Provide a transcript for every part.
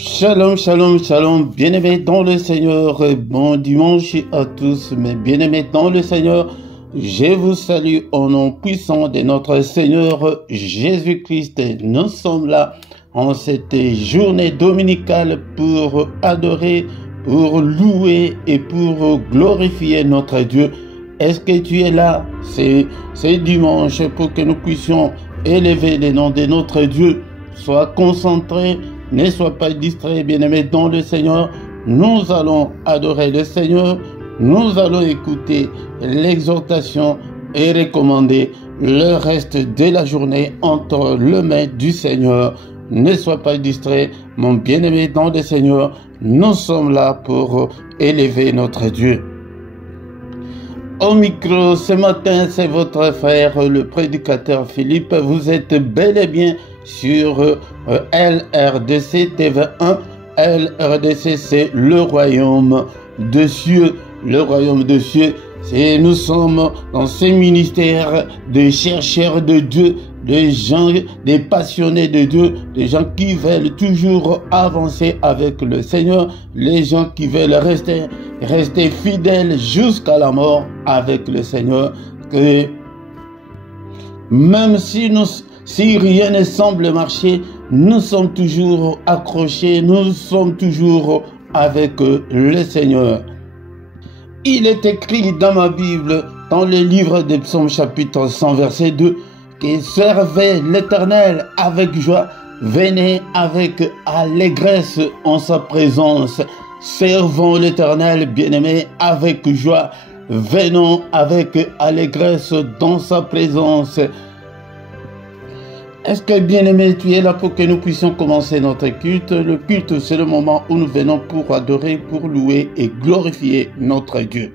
Shalom, shalom, shalom, bien-aimés dans le Seigneur, bon dimanche à tous, mes bien-aimés dans le Seigneur, je vous salue au nom puissant de notre Seigneur Jésus-Christ. Nous sommes là en cette journée dominicale pour adorer, pour louer et pour glorifier notre Dieu. Est-ce que tu es là? C'est dimanche pour que nous puissions élever le nom de notre Dieu. Sois concentré. Ne sois pas distrait, bien-aimé dans le Seigneur. Nous allons adorer le Seigneur. Nous allons écouter l'exhortation et recommander le reste de la journée entre les mains du Seigneur. Ne sois pas distrait, mon bien-aimé dans le Seigneur. Nous sommes là pour élever notre Dieu. Au micro, ce matin, c'est votre frère, le prédicateur Philippe. Vous êtes bel et bien sur LRDC TV1. LRDC, c'est le royaume de cieux. Le royaume de cieux, c'est nous sommes dans ces ministères de chercheurs de Dieu, des gens, des passionnés de Dieu, des gens qui veulent toujours avancer avec le Seigneur, les gens qui veulent rester fidèles jusqu'à la mort avec le Seigneur. Que même si rien ne semble marcher, nous sommes toujours accrochés, nous sommes toujours avec le Seigneur. Il est écrit dans ma Bible, dans le livre des Psaumes chapitre 100 verset 2, que servez l'Éternel avec joie, venez avec allégresse en sa présence. Servons l'Éternel, bien-aimé, avec joie, venons avec allégresse dans sa présence. Est-ce que, bien-aimé, tu es là pour que nous puissions commencer notre culte? Le culte, c'est le moment où nous venons pour adorer, pour louer et glorifier notre Dieu.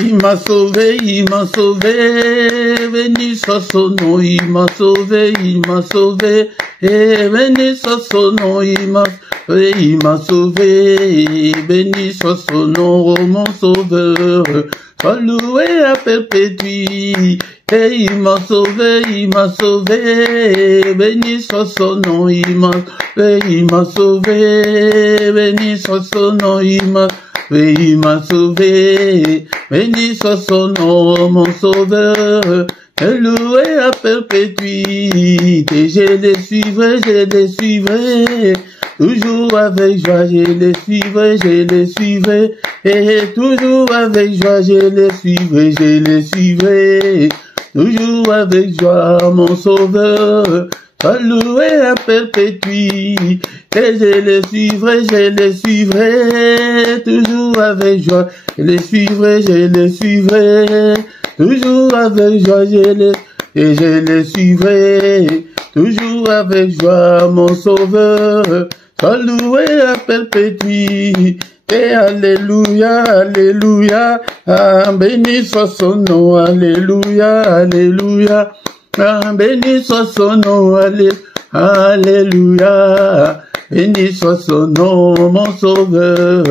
Il m'a sauvé, béni soit son nom, il m'a sauvé, et béni soit son nom, il m'a sauvé, béni soit son nom, oh mon sauveur, sois loué à perpétuité, et il m'a sauvé, béni soit son nom, il m'a sauvé, béni soit son nom, il m'a sauvé, béni soit son nom, mon sauveur, loué à perpétuité, je les suivrai, toujours avec joie, je les suivrai, et toujours avec joie, je les suivrai, toujours avec joie, mon sauveur, sois loué à perpétuité, et je les suivrai, toujours avec joie, je les suivrai, toujours avec joie, je les suivrai, toujours avec joie, mon sauveur, sois loué à perpétuité, alléluia, alléluia, béni soit son nom, alléluia, alléluia, béni soit son nom, alléluia, béni soit son nom, mon sauveur,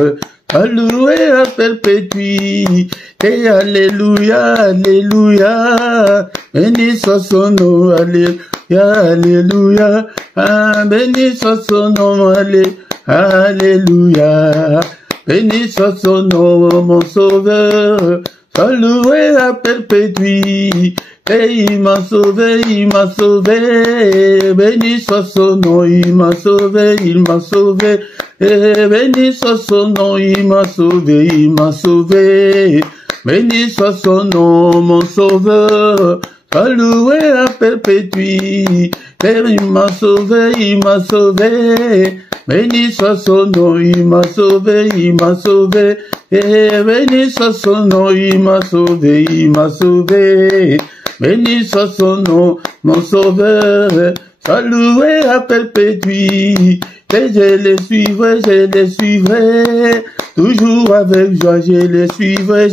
loué à perpétuité, alléluia, alléluia, béni soit son nom, alléluia, alléluia, béni soit son nom, alléluia, béni soit son nom, mon sauveur, sois loué à perpétuité, il m'a sauvé, béni soit son nom, il m'a sauvé, et béni soit son nom, il m'a sauvé, béni soit son nom, mon sauveur, sois loué à perpétuité, il m'a sauvé, béni soit son nom, il m'a sauvé, et béni soit son nom, il m'a sauvé, béni soit son nom, mon sauveur, sois loué à perpétuité, je les suivrai, toujours avec joie, je les suivrai,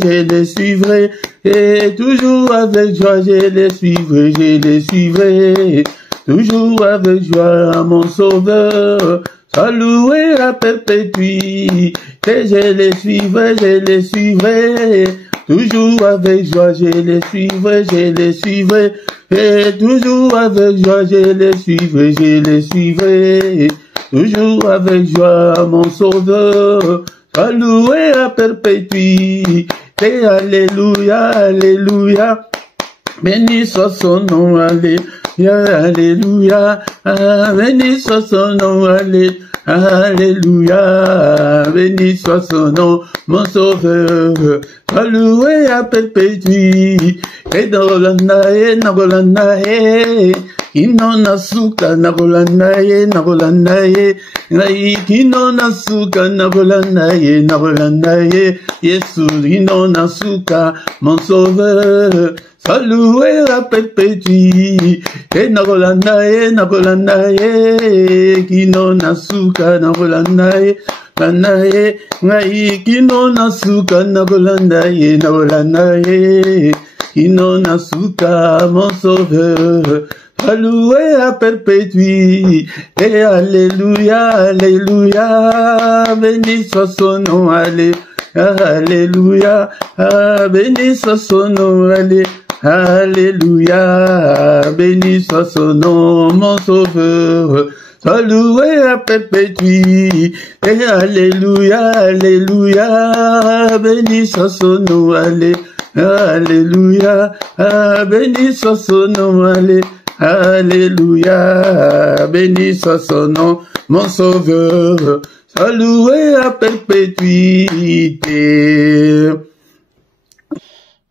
et toujours avec joie, je les suivrai, toujours avec joie, mon sauveur, sois loué à perpétuité, je les suivrai, toujours avec joie, je les suivrai, et toujours avec joie, je les suivrai, toujours avec joie, mon sauveur. Sois loué à perpétuité. Alléluia, alléluia. Béni soit son nom, alléluia, alléluia. Béni soit son nom, alléluia. Alléluia, béni soit son nom, mon sauveur. Sois loué à perpétuité. Nagolanaye, nagolanaye. Kino nasuka, nagolanaye, nagolanaye. Kino nasuka, nagolanaye, nagolanaye. Yesu, kino nasuka, mon sauveur. Sois loué à perpétuité. Nagolanaye, nagolanaye. Kino nasuka, nagolanaye. Nagolanaye, ngai kino nasuka, nagolanaye, nagolanaye. Kino nasuka, mon sauveur. Sois loué à perpétuité. Alléluia, alléluia. Béni soit son nom, alléluia. Béni soit son nom, alléluia. Béni soit son nom, mon sauveur. Sois loué à perpétuité. Alléluia, alléluia. Béni soit son nom, alléluia. Béni soit son nom, alléluia. Béni soit son nom, mon sauveur. Sois loué à perpétuité.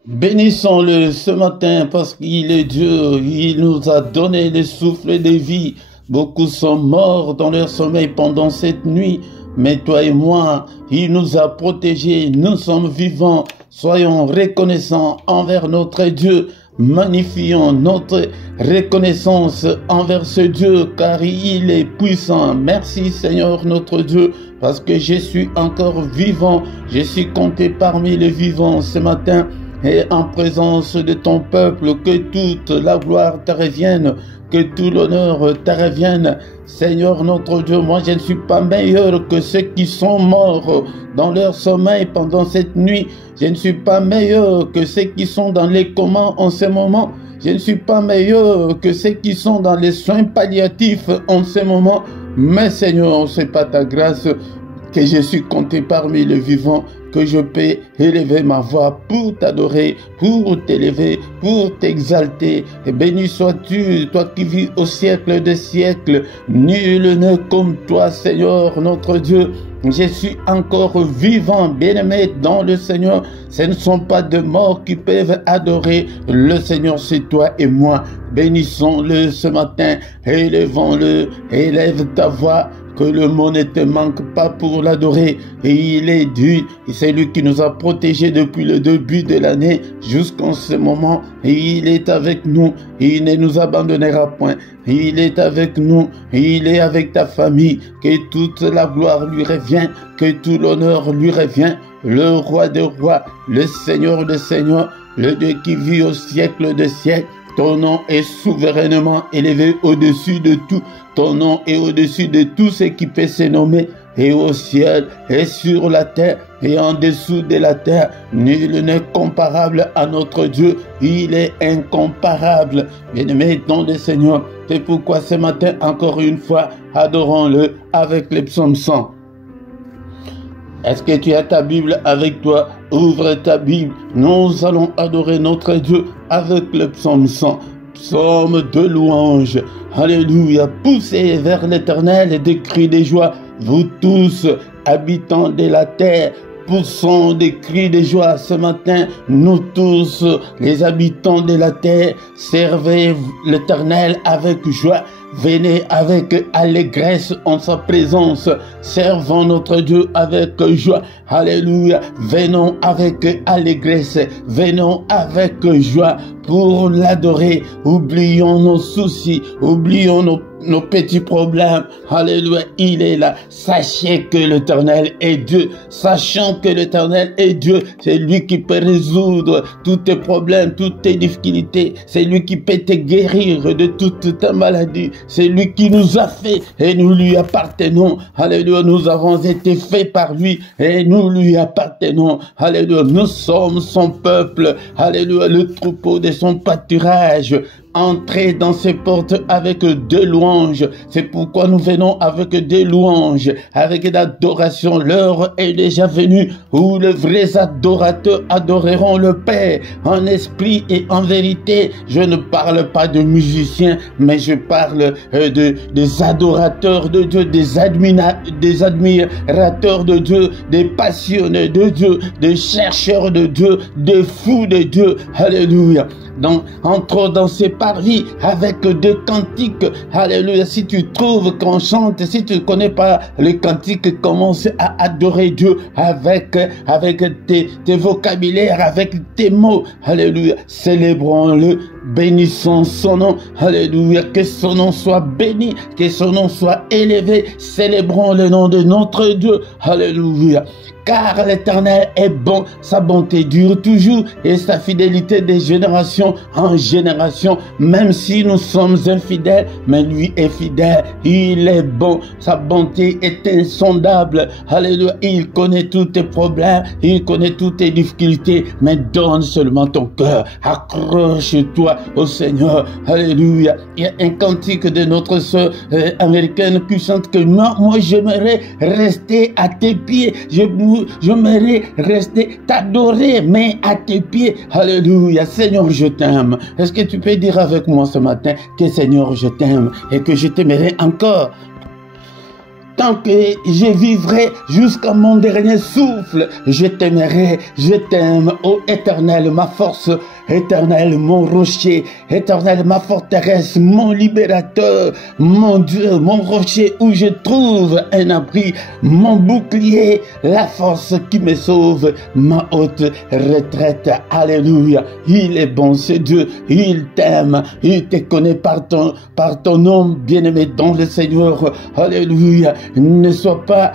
Bénissons-le ce matin parce qu'il est Dieu. Il nous a donné le souffle de vie. Beaucoup sont morts dans leur sommeil pendant cette nuit. Mais toi et moi, il nous a protégés. Nous sommes vivants. Soyons reconnaissants envers notre Dieu. Magnifions notre reconnaissance envers ce Dieu car il est puissant. Merci Seigneur notre Dieu parce que je suis encore vivant. Je suis compté parmi les vivants ce matin et en présence de ton peuple. Que toute la gloire te revienne, que tout l'honneur te revienne. Seigneur notre Dieu, moi je ne suis pas meilleur que ceux qui sont morts dans leur sommeil pendant cette nuit. Je ne suis pas meilleur que ceux qui sont dans les comas en ce moment. Je ne suis pas meilleur que ceux qui sont dans les soins palliatifs en ce moment. Mais Seigneur, c'est pas ta grâce que je suis compté parmi les vivants, que je peux élever ma voix pour t'adorer, pour t'élever, pour t'exalter. Et béni sois-tu, toi qui vis au siècle des siècles. Nul n'est comme toi, Seigneur, notre Dieu. Je suis encore vivant, bien-aimé dans le Seigneur. Ce ne sont pas de morts qui peuvent adorer le Seigneur, c'est toi et moi. Bénissons-le ce matin, élevons-le, élève ta voix. Que le mot ne te manque pas pour l'adorer. Et il est Dieu. Et c'est lui qui nous a protégés depuis le début de l'année jusqu'en ce moment. Et il est avec nous. Et il ne nous abandonnera point. Et il est avec nous. Et il est avec ta famille. Que toute la gloire lui revient. Que tout l'honneur lui revient. Le roi des rois. Le Seigneur des seigneurs. Le Dieu qui vit au siècle des siècles. Ton nom est souverainement élevé au-dessus de tout. Ton nom est au-dessus de tout ce qui peut se nommer. Et au ciel, et sur la terre, et en dessous de la terre. Nul n'est comparable à notre Dieu. Il est incomparable. Bien-aimé dans le Seigneur. C'est pourquoi ce matin, encore une fois, adorons-le avec les psaumes 100. Est-ce que tu as ta Bible avec toi? Ouvre ta Bible. Nous allons adorer notre Dieu avec le psaume 100. Psaume de louange. Alléluia. Poussez vers l'Éternel des cris de joie. Vous tous, habitants de la terre, poussons des cris de joie ce matin. Nous tous, les habitants de la terre, servez l'Éternel avec joie. Venez avec allégresse en sa présence. Servons notre Dieu avec joie. Alléluia. Venons avec allégresse. Venons avec joie pour l'adorer. Oublions nos soucis. Oublions nos petits problèmes. Alléluia. Il est là. Sachez que l'Éternel est Dieu. Sachant que l'Éternel est Dieu. C'est lui qui peut résoudre tous tes problèmes, toutes tes difficultés. C'est lui qui peut te guérir de toute ta maladie. C'est lui qui nous a fait et nous lui appartenons. Alléluia. Nous avons été faits par lui et nous lui appartenons. Alléluia. Nous sommes son peuple. Alléluia. Le troupeau de son pâturage. entrer dans ces portes avec des louanges. C'est pourquoi nous venons avec des louanges, avec l'adoration. L'heure est déjà venue où les vrais adorateurs adoreront le Père en esprit et en vérité. Je ne parle pas de musiciens, mais je parle des adorateurs de Dieu, des admirateurs de Dieu, des passionnés de Dieu, des chercheurs de Dieu, des fous de Dieu. Alléluia. Donc, entrons dans ces parvis avec des cantiques. Alléluia. Si tu trouves qu'on chante, si tu ne connais pas les cantiques, commence à adorer Dieu avec tes vocabulaires, avec tes mots. Alléluia. Célébrons-le, bénissons son nom. Alléluia. Que son nom soit béni, que son nom soit élevé. Célébrons le nom de notre Dieu. Alléluia. Car l'Éternel est bon, sa bonté dure toujours et sa fidélité de génération en génération. Même si nous sommes infidèles, mais lui est fidèle, il est bon, sa bonté est insondable. Alléluia, il connaît tous tes problèmes, il connaît toutes tes difficultés, mais donne seulement ton cœur, accroche-toi au Seigneur. Alléluia, il y a un cantique de notre sœur américaine qui chante que moi j'aimerais rester à tes pieds, j'aimerais rester t'adorer, mais à tes pieds. Alléluia. Seigneur, je t'aime. Est-ce que tu peux dire avec moi ce matin que Seigneur, je t'aime et que je t'aimerai encore? Tant que je vivrai jusqu'à mon dernier souffle, je t'aimerai, je t'aime, ô Éternel, ma force, Éternel, mon rocher, Éternel, ma forteresse, mon libérateur, mon Dieu, mon rocher où je trouve un abri, mon bouclier, la force qui me sauve, ma haute retraite. Alléluia. Il est bon, ce Dieu, il t'aime, il te connaît par ton nom, bien-aimé dans le Seigneur. Alléluia. Ne sois pas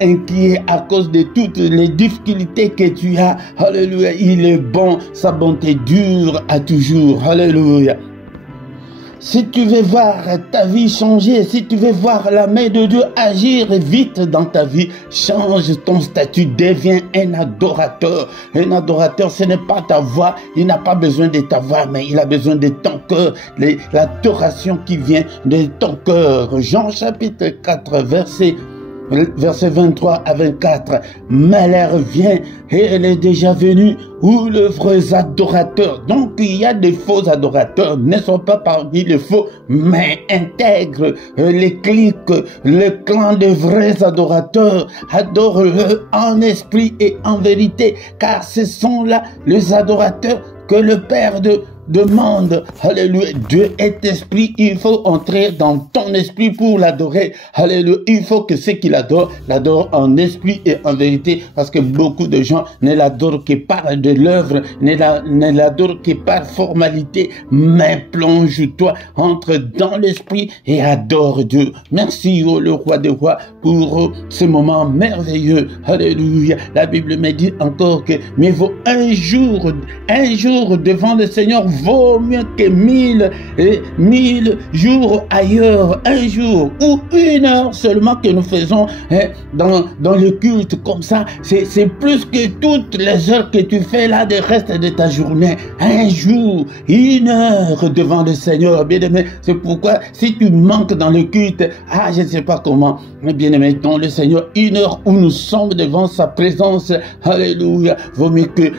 inquiet à cause de toutes les difficultés que tu as. Alléluia. Il est bon, sa bonté dure à toujours. Alléluia. Si tu veux voir ta vie changer, si tu veux voir la main de Dieu agir vite dans ta vie, change ton statut, deviens un adorateur. Un adorateur, ce n'est pas ta voix, il n'a pas besoin de ta voix, mais il a besoin de ton cœur, l'adoration qui vient de ton cœur. Jean chapitre 4, verset 23 à 24, mais l'heure vient et elle est déjà venue où les vrais adorateurs, donc il y a des faux adorateurs, ne sont pas parmi les faux, mais intègre les clics, le clan des vrais adorateurs, adore-le en esprit et en vérité, car ce sont là les adorateurs que le Père demande. Alléluia. Dieu est esprit. Il faut entrer dans ton esprit pour l'adorer. Alléluia. Il faut que ceux qui l'adorent en esprit et en vérité, parce que beaucoup de gens ne l'adorent que par de l'œuvre, ne l'adorent que par formalité. Mais plonge-toi, entre dans l'esprit et adore Dieu. Merci, oh, le roi des rois, pour ce moment merveilleux. Alléluia. La Bible me dit encore que mieux vaut un jour devant le Seigneur vaut mieux que 1000 jours ailleurs. Un jour ou une heure seulement que nous faisons dans le culte comme ça, c'est plus que toutes les heures que tu fais là de reste de ta journée. Un jour, une heure devant le Seigneur, bien-aimé. C'est pourquoi si tu manques dans le culte, je ne sais pas comment, mais bien-aimé, dans le Seigneur, une heure où nous sommes devant sa présence, alléluia, vaut mieux que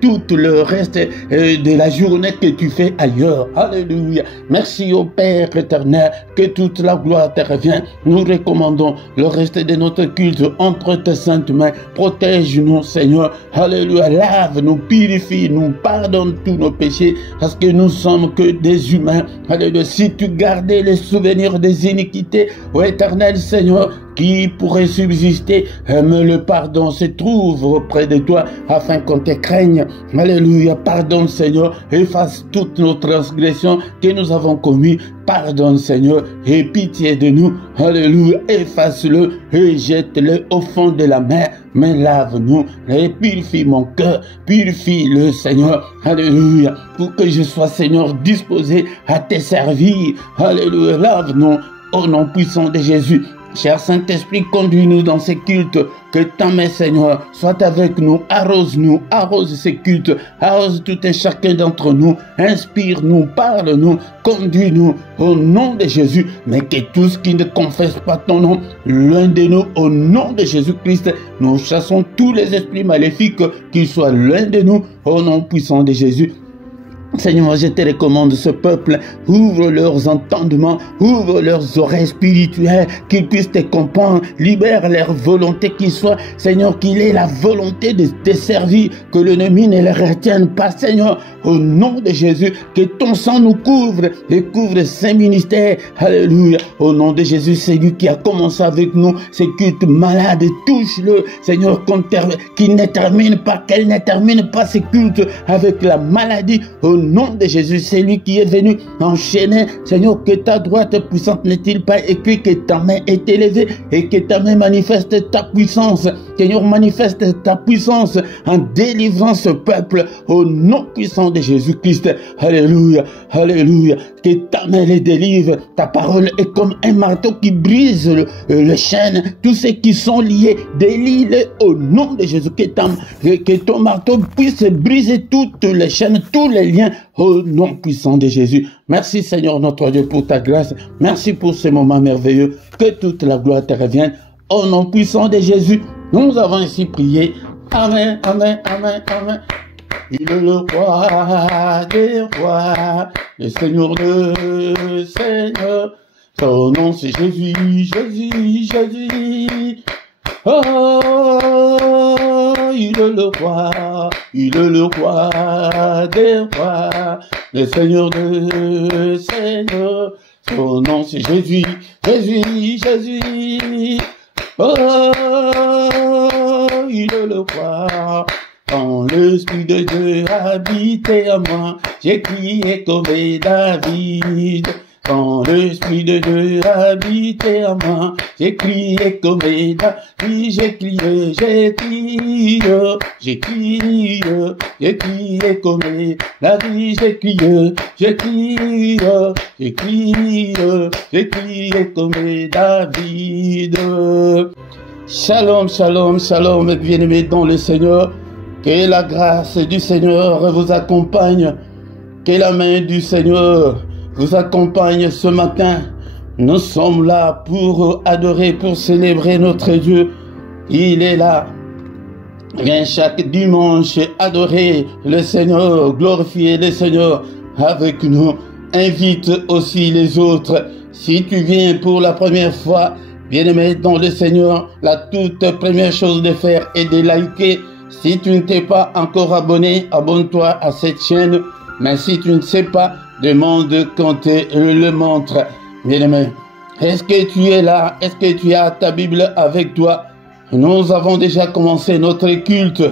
tout le reste de la journée que tu fais ailleurs. Alléluia. Merci au Père éternel, que toute la gloire te revient. Nous recommandons le reste de notre culte entre tes saintes mains. Protège-nous, Seigneur. Alléluia. Lave-nous, purifie, nous pardonne tous nos péchés, parce que nous sommes que des humains. Alléluia. Si tu gardais les souvenirs des iniquités, ô éternel Seigneur, qui pourrait subsister, mais le pardon se trouve auprès de toi afin qu'on te craigne. Alléluia. Pardonne, Seigneur, efface toutes nos transgressions que nous avons commises. Pardonne, Seigneur, et pitié de nous. Alléluia. Efface-le et jette-le au fond de la mer. Mais lave-nous et purifie mon cœur. Purifie-le, Seigneur. Alléluia. Pour que je sois, Seigneur, disposé à te servir. Alléluia. Lave-nous au nom puissant de Jésus. Cher Saint-Esprit, conduis-nous dans ces cultes, que ta main, Seigneur, soit avec nous, arrose ces cultes, arrose tout un chacun d'entre nous, inspire-nous, parle-nous, conduis-nous au nom de Jésus, mais que tous qui ne confessent pas ton nom, l'un de nous, au nom de Jésus-Christ, nous chassons tous les esprits maléfiques, qu'ils soient l'un de nous, au nom puissant de Jésus. Seigneur, je te recommande ce peuple, ouvre leurs entendements, ouvre leurs oreilles spirituelles, qu'ils puissent te comprendre, libère leur volonté, qu'il soit, Seigneur, qu'il ait la volonté de te servir, que l'ennemi ne les retienne pas, Seigneur, au nom de Jésus, que ton sang nous couvre, et couvre saint ministère, alléluia, au nom de Jésus, c'est lui qui a commencé avec nous, ces cultes malades, touche-le, Seigneur, qu'il ne termine pas, qu'elle ne termine pas ces cultes avec la maladie, au nom de Jésus, c'est lui qui est venu enchaîner. Seigneur, que ta droite puissante n'est-il pas écrit que ta main est élevée et que ta main manifeste ta puissance. Seigneur, manifeste ta puissance en délivrant ce peuple au nom puissant de Jésus-Christ. Alléluia, alléluia. Que ta main les délivre. Ta parole est comme un marteau qui brise le chêne. Tous ceux qui sont liés, délie-les au nom de Jésus. Que ton marteau puisse briser toutes les chaînes, tous les liens au nom puissant de Jésus. Merci Seigneur notre Dieu pour ta grâce. Merci pour ce moment merveilleux. Que toute la gloire te revienne. Au nom puissant de Jésus, nous avons ainsi prié. Amen, amen, amen, amen. Il est le roi des rois, le Seigneur de Seigneurs. Son nom c'est Jésus, Jésus, Jésus. Oh, il est le roi des rois, le Seigneur de Seigneurs. Son nom c'est Jésus, Jésus, Jésus. Oh, il est le roi. Quand l'Esprit de Dieu habitait à moi, j'ai crié comme David. Quand l'Esprit de Dieu habitait à moi, j'ai crié comme David, j'ai crié, j'ai crié, j'ai crié, j'ai crié comme David, j'ai crié, j'ai crié, j'ai crié, j'ai crié comme David. Shalom, shalom, shalom, bien-aimés dans le Seigneur. Que la grâce du Seigneur vous accompagne. Que la main du Seigneur vous accompagne ce matin. Nous sommes là pour adorer, pour célébrer notre Dieu. Il est là. Viens chaque dimanche adorer le Seigneur, glorifier le Seigneur avec nous. Invite aussi les autres. Si tu viens pour la première fois, bien-aimé dans le Seigneur, la toute première chose de faire est de liker. Si tu ne t'es pas encore abonné, abonne-toi à cette chaîne. Mais si tu ne sais pas, demande qu'on te le montre. Bien-aimé, est-ce que tu es là? Est-ce que tu as ta Bible avec toi? Nous avons déjà commencé notre culte.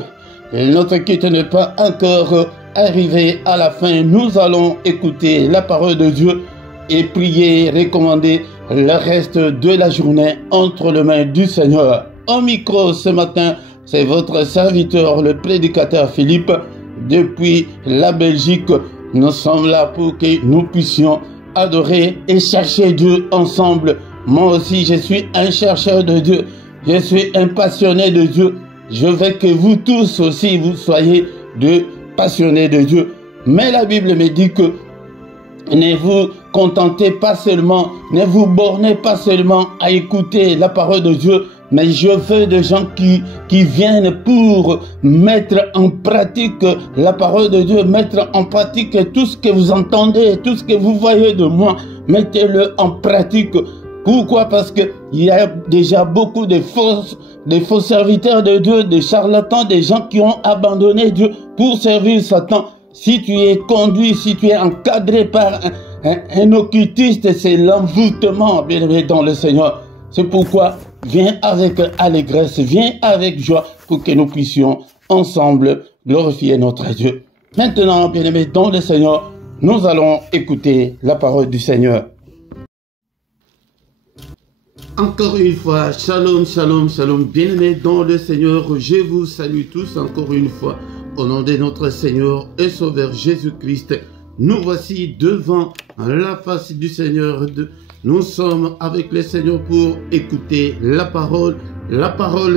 Et notre culte n'est pas encore arrivé à la fin. Nous allons écouter la parole de Dieu et prier, recommander le reste de la journée entre les mains du Seigneur. Au micro ce matin, c'est votre serviteur, le prédicateur Philippe, depuis la Belgique. Nous sommes là pour que nous puissions adorer et chercher Dieu ensemble. Moi aussi, je suis un chercheur de Dieu. Je suis un passionné de Dieu. Je veux que vous tous aussi, vous soyez de passionnés de Dieu. Mais la Bible me dit que ne vous contentez pas seulement, ne vous bornez pas seulement à écouter la parole de Dieu, mais je veux des gens qui viennent pour mettre en pratique la parole de Dieu, mettre en pratique tout ce que vous entendez, tout ce que vous voyez de moi, mettez-le en pratique. Pourquoi? Parce que il y a déjà beaucoup de faux serviteurs de Dieu, de charlatans, des gens qui ont abandonné Dieu pour servir Satan. Si tu es conduit, si tu es encadré par un occultiste, c'est l'envoûtement, bien aimé dans le Seigneur. C'est pourquoi viens avec allégresse, viens avec joie pour que nous puissions ensemble glorifier notre Dieu. Maintenant, bien aimé dans le Seigneur, nous allons écouter la parole du Seigneur. Encore une fois, shalom, shalom, shalom, bien-aimés dans le Seigneur, je vous salue tous encore une fois. Au nom de notre Seigneur et Sauveur Jésus-Christ, nous voici devant la face du Seigneur Nous sommes avec le Seigneur pour écouter la parole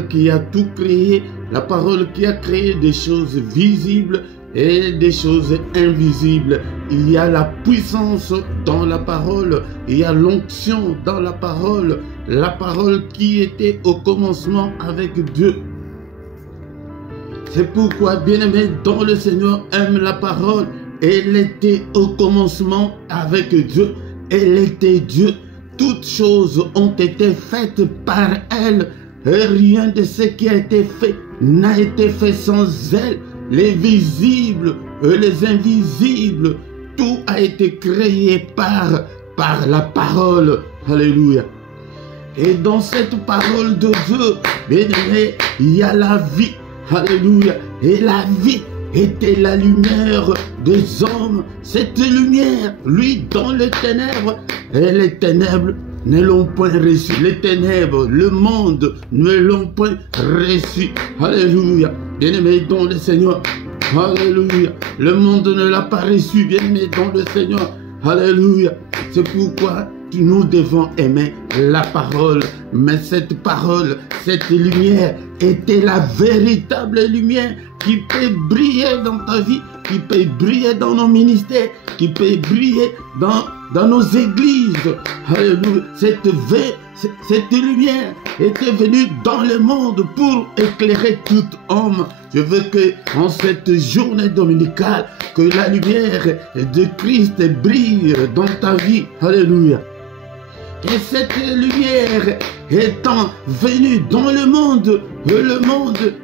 qui a tout créé, la parole qui a créé des choses visibles et des choses invisibles. Il y a la puissance dans la parole, il y a l'onction dans la parole qui était au commencement avec Dieu. C'est pourquoi, bien-aimé, dans le Seigneur aime la parole. Elle était au commencement avec Dieu. Elle était Dieu. Toutes choses ont été faites par elle. Et rien de ce qui a été fait n'a été fait sans elle. Les visibles et les invisibles, tout a été créé par la parole. Alléluia. Et dans cette parole de Dieu, bien-aimé, il y a la vie. Alléluia. Et la vie était la lumière des hommes. Cette lumière, lui, dans les ténèbres, et les ténèbres ne l'ont point reçu. Les ténèbres, le monde ne l'ont point reçu. Alléluia. Bien-aimé dans le Seigneur. Alléluia. Le monde ne l'a pas reçu, bien-aimé dans le Seigneur. Alléluia. C'est pourquoi nous devons aimer la parole. Mais cette parole, cette lumière était la véritable lumière qui peut briller dans ta vie, qui peut briller dans nos ministères, qui peut briller dans nos églises. Alléluia. Cette lumière était venue dans le monde pour éclairer tout homme. Je veux que en cette journée dominicale, que la lumière de Christ brille dans ta vie. Alléluia. Et cette lumière étant venue dans le monde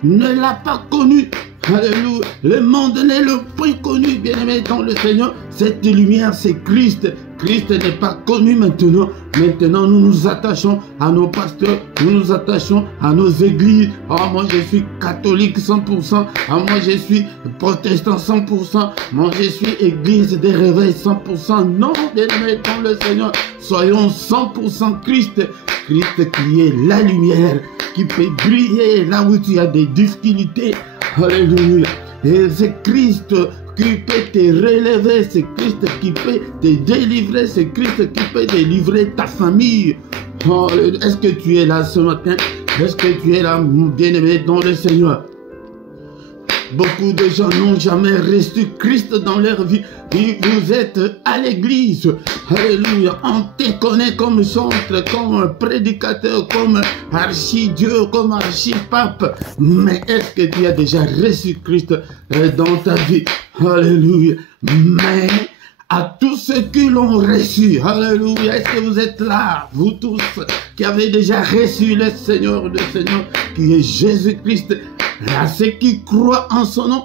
ne l'a pas connue. Alléluia. Le monde ne l'a point connu, bien-aimé dans le Seigneur. Cette lumière, c'est Christ. Christ n'est pas connu maintenant. Maintenant, nous nous attachons à nos pasteurs, nous nous attachons à nos églises. Oh, moi, je suis catholique 100%. Oh, moi, je suis protestant 100%. Moi, je suis église des réveils 100%. Non, bien-aimé dans le Seigneur. Soyons 100% Christ. Christ qui est la lumière, qui peut briller là où tu as des difficultés. Alléluia. Et c'est Christ qui peut te relever, c'est Christ qui peut te délivrer, c'est Christ qui peut délivrer ta famille. Oh, est-ce que tu es là ce matin? Est-ce que tu es là, bien-aimé dans le Seigneur? Beaucoup de gens n'ont jamais reçu Christ dans leur vie. Et vous êtes à l'église. Alléluia. On te connaît comme centre, comme prédicateur, comme archi-dieu, comme archi-pape. Mais est-ce que tu as déjà reçu Christ dans ta vie? Alléluia. Mais à tous ceux qui l'ont reçu, alléluia, est-ce que vous êtes là, vous tous qui avez déjà reçu le Seigneur, qui est Jésus-Christ, à ceux qui croient en son nom,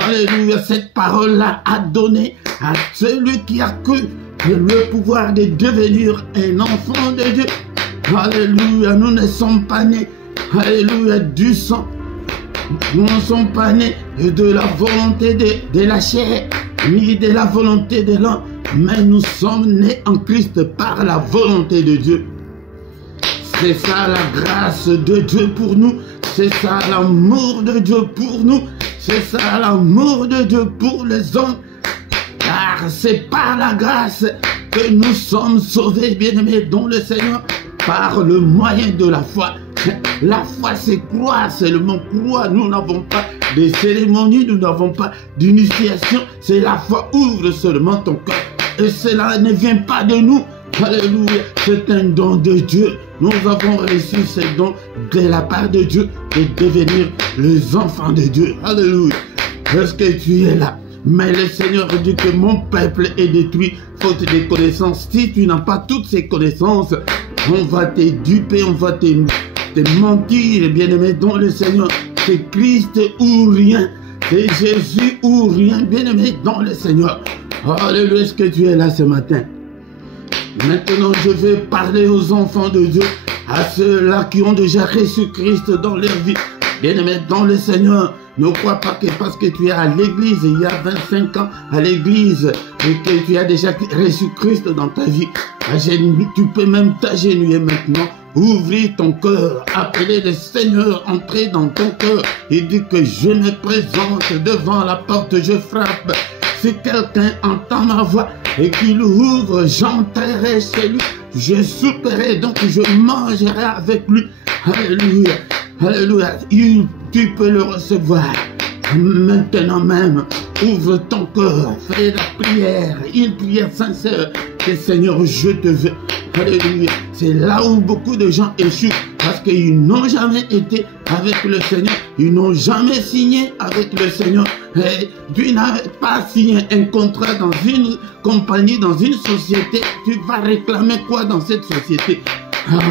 alléluia, cette parole-là a donné à celui qui a cru le pouvoir de devenir un enfant de Dieu. Alléluia, nous ne sommes pas nés, alléluia, du sang. Nous ne sommes pas nés de la volonté de la chair, ni de la volonté de l'homme, mais nous sommes nés en Christ par la volonté de Dieu. C'est ça la grâce de Dieu pour nous, c'est ça l'amour de Dieu pour nous, c'est ça l'amour de Dieu pour les hommes. Car c'est par la grâce que nous sommes sauvés, bien-aimés dans le Seigneur, par le moyen de la foi. La foi, c'est croire, seulement croire. Nous n'avons pas de cérémonie, nous n'avons pas d'initiation. C'est la foi, ouvre seulement ton cœur. Et cela ne vient pas de nous. Alléluia, c'est un don de Dieu. Nous avons reçu ce don de la part de Dieu de devenir les enfants de Dieu. Alléluia. Est-ce que tu es là? Mais le Seigneur dit que mon peuple est détruit faute de connaissances. Si tu n'as pas toutes ces connaissances, on va te duper, on va te mentir, bien-aimé dans le Seigneur. C'est Christ ou rien. C'est Jésus ou rien, bien-aimé dans le Seigneur. Alléluia, est-ce que tu es là ce matin? Maintenant, je vais parler aux enfants de Dieu, à ceux-là qui ont déjà reçu Christ dans leur vie. Bien-aimé dans le Seigneur, ne crois pas que parce que tu es à l'église, il y a 25 ans à l'église, et que tu as déjà reçu Christ dans ta vie, tu peux même t'agenouiller maintenant, ouvrir ton cœur, appeler le Seigneur, entrer dans ton cœur, et dire que je me présente devant la porte, je frappe. si quelqu'un entend ma voix et qu'il ouvre, j'entrerai chez lui, je souperai, donc je mangerai avec lui. Alléluia, alléluia. Tu peux le recevoir maintenant même. Ouvre ton cœur, fais la prière, une prière sincère. Que Seigneur, je te veux. Alléluia. C'est là où beaucoup de gens échouent parce qu'ils n'ont jamais été avec le Seigneur. Ils n'ont jamais signé avec le Seigneur. Et tu n'as pas signé un contrat dans une compagnie, dans une société. Tu vas réclamer quoi dans cette société?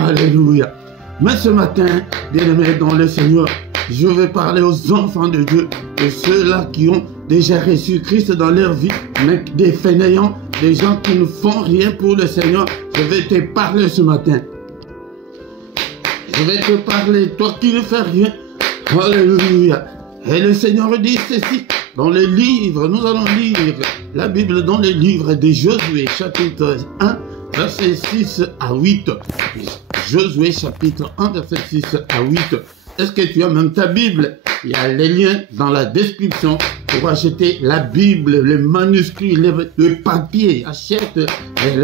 Alléluia. Mais ce matin, bien-aimés dans le Seigneur, je vais parler aux enfants de Dieu, de ceux-là qui ont déjà reçu Christ dans leur vie, mais des fainéants, des gens qui ne font rien pour le Seigneur. Je vais te parler ce matin. Je vais te parler, toi qui ne fais rien. Alléluia. Et le Seigneur dit ceci dans les livres. Nous allons lire la Bible dans les livres de Josué, chapitre 1, verset 6 à 8. Josué, chapitre 1, verset 6 à 8. Est-ce que tu as même ta Bible? Il y a les liens dans la description pour acheter la Bible, le manuscrit, le papier. Achète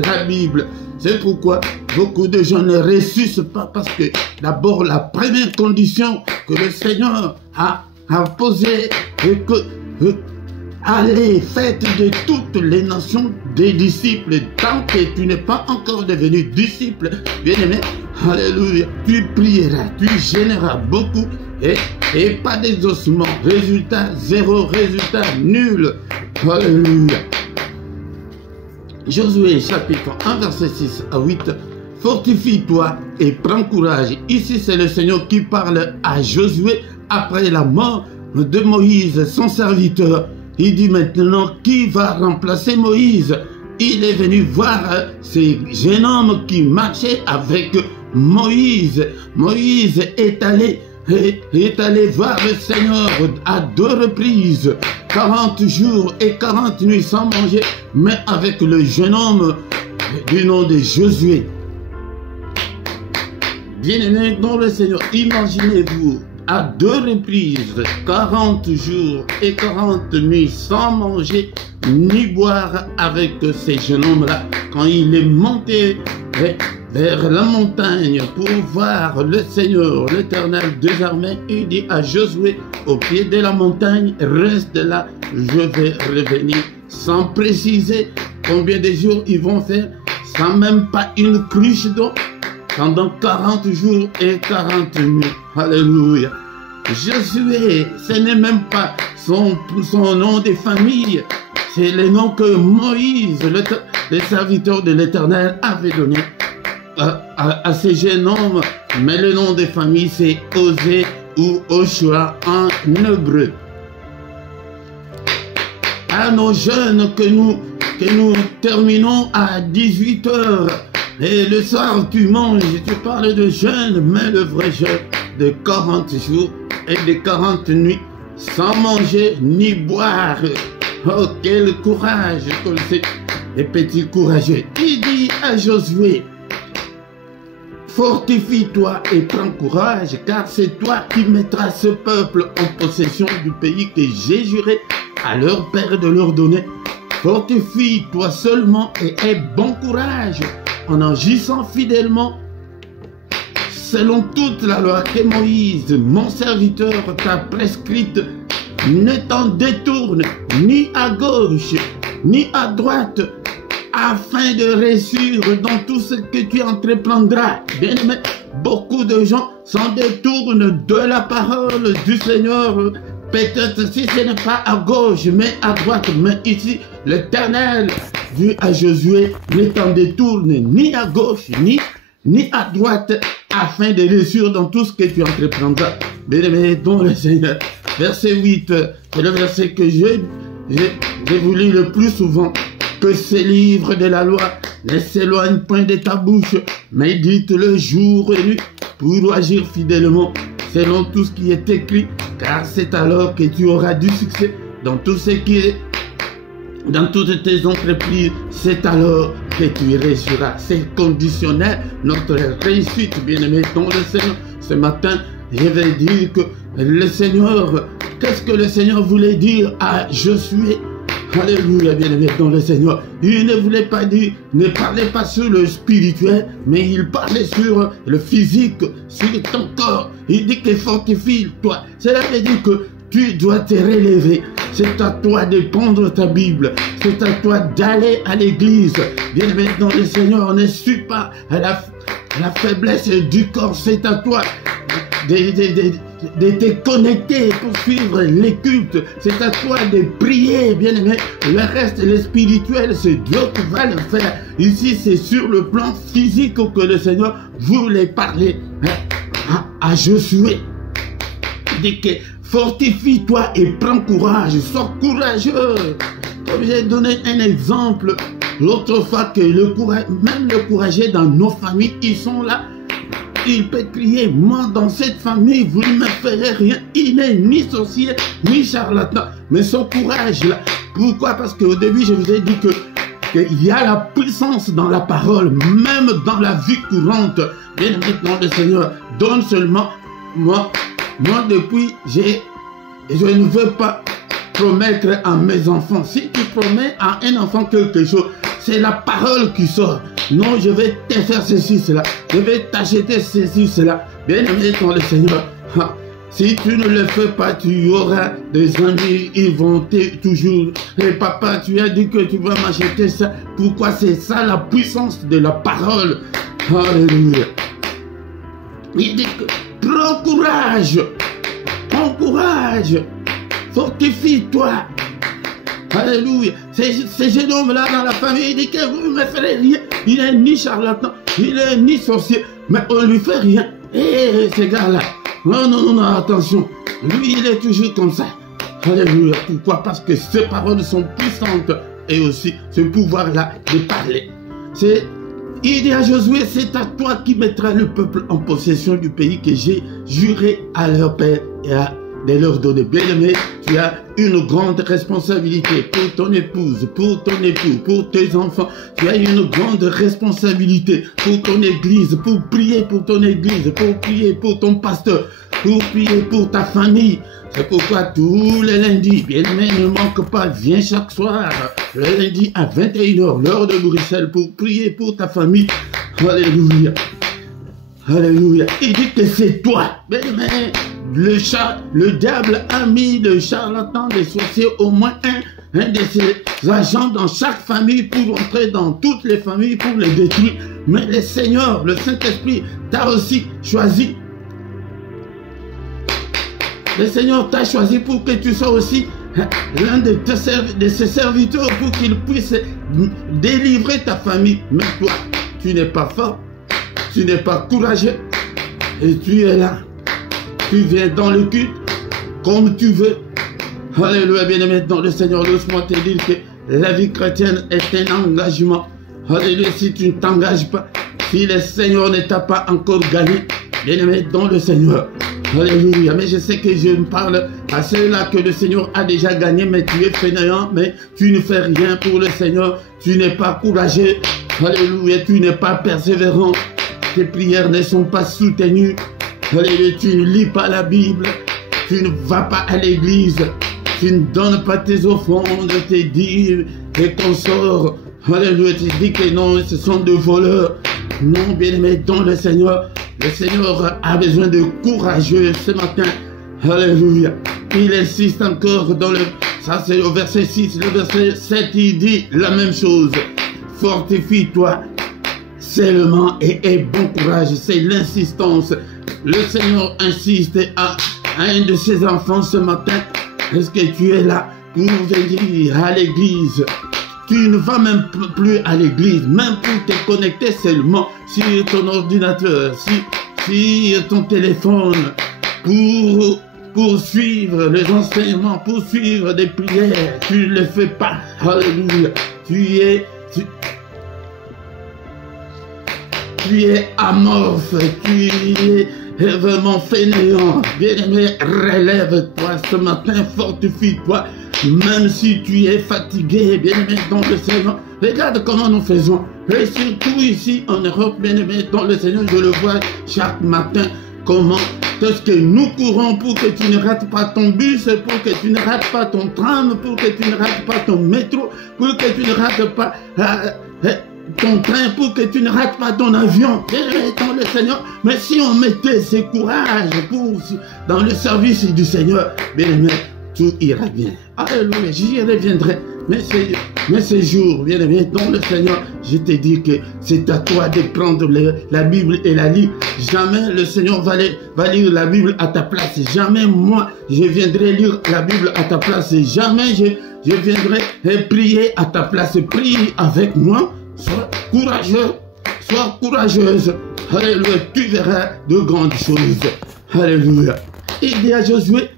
la Bible. C'est pourquoi beaucoup de gens ne ressuscitent pas, parce que d'abord la première condition que le Seigneur a posée est que allez, faites de toutes les nations des disciples. Tant que tu n'es pas encore devenu disciple, bien-aimé, alléluia, tu prieras, tu gêneras beaucoup et pas d'exaucement. Résultat zéro, résultat nul. Alléluia. Josué chapitre 1 verset 6 à 8. Fortifie-toi et prends courage. Ici c'est le Seigneur qui parle à Josué après la mort de Moïse, son serviteur. Il dit maintenant, qui va remplacer Moïse? Il est venu voir ces jeunes hommes qui marchaient avec Moïse. Moïse est allé voir le Seigneur à 2 reprises, 40 jours et 40 nuits sans manger, mais avec le jeune homme du nom de Josué. Bien-aimés dans le Seigneur, imaginez-vous, à 2 reprises, 40 jours et 40 nuits sans manger ni boire avec ces jeunes hommes-là. Quand il est monté vers la montagne pour voir le Seigneur, l'Éternel des armées, il dit à Josué, au pied de la montagne, reste là, je vais revenir. Sans préciser combien de jours ils vont faire, sans même pas une cruche d'eau, pendant 40 jours et 40 nuits. Alléluia. Josué, ce n'est même pas son nom de famille. C'est le nom que Moïse, le serviteur de l'Éternel, avait donné à ces jeunes hommes. Mais le nom de famille, c'est Osée ou Oshua en hébreu. À nos jeunes que nous terminons à 18 h. Et le soir, tu manges, tu parles de jeûne, mais le vrai jeûne de 40 jours et de 40 nuits, sans manger ni boire. Oh, quel courage, comme c'est les petits courageux. Il dit à Josué, fortifie-toi et prends courage, car c'est toi qui mettras ce peuple en possession du pays que j'ai juré à leur père de leur donner. Fortifie-toi seulement et aie bon courage, en agissant fidèlement selon toute la loi que Moïse, mon serviteur, t'a prescrite. Ne t'en détourne ni à gauche ni à droite, afin de réussir dans tout ce que tu entreprendras. Bien aimé, beaucoup de gens s'en détournent de la parole du Seigneur. Peut-être si ce n'est pas à gauche, mais à droite. Mais ici, l'Éternel dit à Josué, ne t'en détourne ni à gauche, ni à droite, afin de réussir dans tout ce que tu entreprendras. Bien-aimé, dans le Seigneur. Verset 8, c'est le verset que je vous lis le plus souvent. Que ces livres de la loi ne s'éloignent point de ta bouche, mais médite-le jour et nuit pour agir fidèlement selon tout ce qui est écrit, car c'est alors que tu auras du succès dans tout ce qui est, dans toutes tes entreprises. C'est alors que tu réussiras. C'est conditionnel, notre réussite, bien-aimé, dans le Seigneur. Ce matin, je vais dire que le Seigneur, qu'est-ce que le Seigneur voulait dire à Josué? Alléluia, bien-aimé dans le Seigneur. Il ne voulait pas dire, ne parlait pas sur le spirituel, mais il parlait sur le physique, sur ton corps. Il dit que fortifie-toi. Cela veut dire que tu dois te relever. C'est à toi de prendre ta Bible. C'est à toi d'aller à l'église. Bien-aimé dans le Seigneur, ne suis pas à la faiblesse du corps. C'est à toi de te connecter pour suivre les cultes. C'est à toi de prier, bien-aimé. Le reste, le spirituel, c'est Dieu qui va le faire. Ici, c'est sur le plan physique que le Seigneur voulait parler à Josué. Il dit que fortifie-toi et prends courage. Sois courageux. Comme j'ai donné un exemple l'autre fois que le courage, même le courageux dans nos familles, ils sont là. Il peut crier, moi dans cette famille, vous ne me ferez rien. Il n'est ni sorcier, ni charlatan. Mais son courage là. Pourquoi? Parce qu'au début, je vous ai dit qu'il y a la puissance dans la parole, même dans la vie courante. Bien maintenant, le Seigneur donne seulement, moi depuis, je ne veux pas promettre à mes enfants. Si tu promets à un enfant quelque chose, c'est la parole qui sort. Non, je vais te faire ceci, cela. Je vais t'acheter ceci, cela. Bien aimé dans le Seigneur. Si tu ne le fais pas, tu auras des amis, ils vont toujours. Et papa, tu as dit que tu vas m'acheter ça. Pourquoi? C'est ça la puissance de la parole. Alléluia. Il dit que prends courage. Prends courage. Fortifie-toi. Alléluia. Ce jeune homme-là dans la famille, il dit que vous ne me ferez rien. Il n'est ni charlatan, il n'est ni sorcier, mais on ne lui fait rien. Et ces gars-là, non, attention. Lui, il est toujours comme ça. Alléluia. Pourquoi? Parce que ses paroles sont puissantes et aussi ce pouvoir-là de parler. Il dit à Josué, c'est à toi qui mettras le peuple en possession du pays que j'ai juré à leur père et de leur donner. Bien-aimé, tu as une grande responsabilité pour ton épouse, pour ton époux, pour tes enfants. Tu as une grande responsabilité pour ton église, pour prier pour ton église, pour prier pour ton pasteur, pour prier pour ta famille. C'est pourquoi tous les lundis, bien-aimé, ne manque pas, viens chaque soir, le lundi à 21h, l'heure de Bruxelles, pour prier pour ta famille. Alléluia. Alléluia. Il dit que c'est toi. Mais le diable a mis le charlatan, des sorciers, au moins un de ses agents dans chaque famille pour entrer dans toutes les familles pour les détruire. Mais le Seigneur, le Saint-Esprit, t'a aussi choisi. Le Seigneur t'a choisi pour que tu sois aussi l'un de ses serviteurs pour qu'il puisse délivrer ta famille. Mais toi, tu n'es pas fort. Tu n'es pas courageux et tu es là. Tu viens dans le culte comme tu veux. Alléluia, bien-aimé dans le Seigneur. Laisse-moi te dire que la vie chrétienne est un engagement. Alléluia, si tu ne t'engages pas, si le Seigneur ne t'a pas encore gagné, bien-aimé dans le Seigneur. Alléluia, mais je sais que je me parle à ceux-là que le Seigneur a déjà gagné, mais tu es fainéant, mais tu ne fais rien pour le Seigneur. Tu n'es pas courageux. Alléluia, tu n'es pas persévérant. Tes prières ne sont pas soutenues. Alléluia, tu ne lis pas la Bible. Tu ne vas pas à l'église. Tu ne donnes pas tes offrandes, tes dîmes, tes consorts. Alléluia, tu dis que non, ce sont des voleurs. Non, bien-aimé dans le Seigneur a besoin de courageux ce matin. Alléluia. Il insiste encore dans le... Ça c'est au verset 6. Le verset 7, il dit la même chose. Fortifie-toi seulement et aie bon courage. C'est l'insistance. Le Seigneur insiste à un de ses enfants ce matin. Est-ce que tu es là pour venir à l'église? Tu ne vas même plus à l'église, même pour te connecter seulement sur ton ordinateur, sur ton téléphone, pour suivre les enseignements, pour suivre des prières. Tu ne le fais pas. Alléluia. Tu es amorphe, tu es vraiment fainéant. Bien-aimé, relève-toi ce matin, fortifie-toi. Même si tu es fatigué, bien-aimé dans le Seigneur, regarde comment nous faisons. Et surtout ici en Europe, bien-aimé dans le Seigneur, je le vois chaque matin, comment tout ce que nous courons pour que tu ne rates pas ton bus, pour que tu ne rates pas ton tram, pour que tu ne rates pas ton métro, pour que tu ne rates pas ton train, pour que tu ne rates pas ton avion. Dans le Seigneur. Mais si on mettait ce courage dans le service du Seigneur, bien aimé, tout ira bien. Alléluia, j'y reviendrai. Mais ce jour, bien aimé, dans le Seigneur, je te dis que c'est à toi de prendre la Bible et la lire. Jamais le Seigneur va lire la Bible à ta place. Jamais moi, je viendrai lire la Bible à ta place. Jamais je viendrai prier à ta place. Prie avec moi. Sois courageux, sois courageuse. Alléluia, tu verras de grandes choses. Alléluia. Il dit à Josué,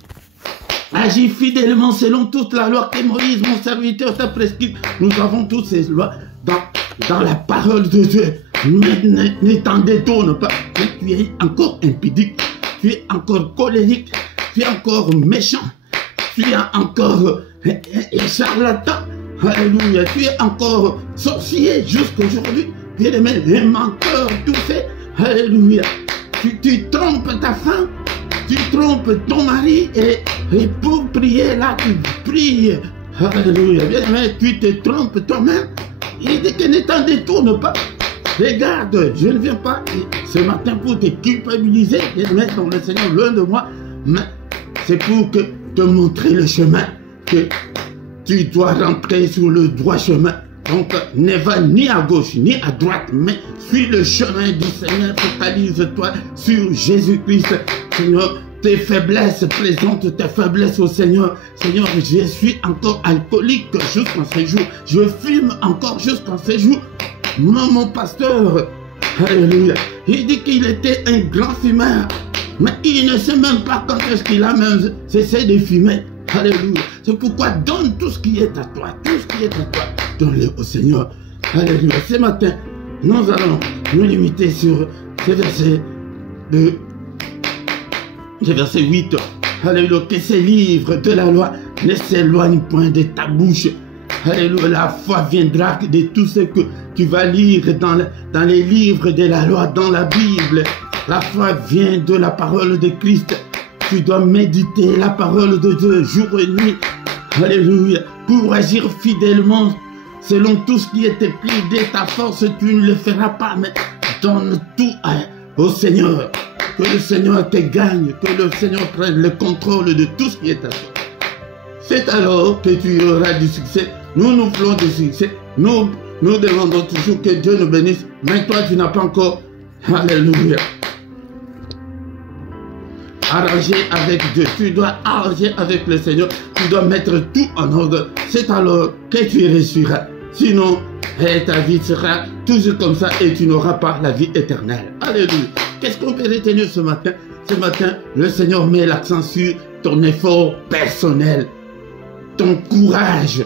agis fidèlement selon toute la loi que Moïse, mon serviteur, t'a prescrite. Nous avons toutes ces lois dans la parole de Dieu. Mais ne t'en détourne pas. Tu es encore impudique, tu es encore colérique, tu es encore méchant, tu es encore charlatan. Alléluia, tu es encore sorcier jusqu'aujourd'hui. Bien-aimé, les menteurs, tout fait. Alléluia. Tu trompes ta femme, tu trompes ton mari et pour prier là, tu pries. Alléluia. Bien-aimé, tu te trompes toi-même. Il dit que ne t'en détourne pas. Regarde, je ne viens pas ce matin pour te culpabiliser et mettre dans le Seigneur loin de moi, mais c'est pour te montrer le chemin que tu dois rentrer sur le droit chemin. Donc, ne va ni à gauche ni à droite, mais suis le chemin du Seigneur. Focalise-toi sur Jésus-Christ. Seigneur, tes faiblesses, présente tes faiblesses au Seigneur. Seigneur, je suis encore alcoolique jusqu'en ce jour. Je fume encore jusqu'en ce jour. Moi, mon pasteur, alléluia, il dit qu'il était un grand fumeur, mais il ne sait même pas quand est-ce qu'il a même cessé de fumer. Alléluia. C'est pourquoi donne tout ce qui est à toi. Tout ce qui est à toi, donne-le au Seigneur. Alléluia. Ce matin, nous allons nous limiter sur ce verset de verset 8. Alléluia. Que ces livres de la loi ne s'éloignent point de ta bouche. Alléluia. La foi viendra de tout ce que tu vas lire dans les livres de la loi, dans la Bible. La foi vient de la parole de Christ. Tu dois méditer la parole de Dieu jour et nuit. Alléluia. Pour agir fidèlement selon tout ce qui est écrit de ta force, tu ne le feras pas, mais donne tout au Seigneur. Que le Seigneur te gagne, que le Seigneur prenne le contrôle de tout ce qui est à toi. C'est alors que tu auras du succès. Nous voulons du succès. Nous demandons toujours que Dieu nous bénisse. Mais toi, tu n'as pas encore. Alléluia. Arranger avec Dieu. Tu dois arranger avec le Seigneur. Tu dois mettre tout en ordre. C'est alors que tu réussiras. Sinon, ta vie sera toujours comme ça et tu n'auras pas la vie éternelle. Alléluia. Qu'est-ce qu'on peut retenir ce matin? Ce matin, le Seigneur met l'accent sur ton effort personnel, ton courage,